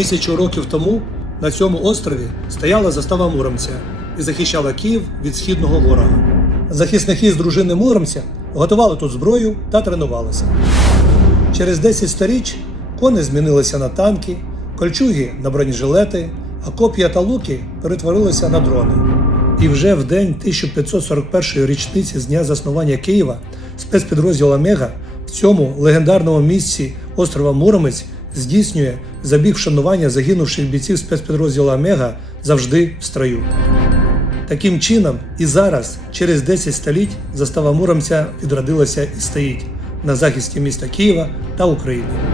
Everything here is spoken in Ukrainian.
Тисячу років тому на цьому острові стояла застава Муромця і захищала Київ від східного ворога. Захисники з дружини Муромця готували тут зброю та тренувалися. Через 10 сторіч кони змінилися на танки, кольчуги на бронежилети, а коп'я та луки перетворилися на дрони. І вже в день 1541 річниці з дня заснування Києва спецпідрозділ Омега в цьому легендарному місці острова Муромець здійснює забіг вшанування загинувших бійців спецпідрозділу Омега завжди в строю. Таким чином, і зараз, через 10 століть, застава Муромця відродилася і стоїть на захисті міста Києва та України.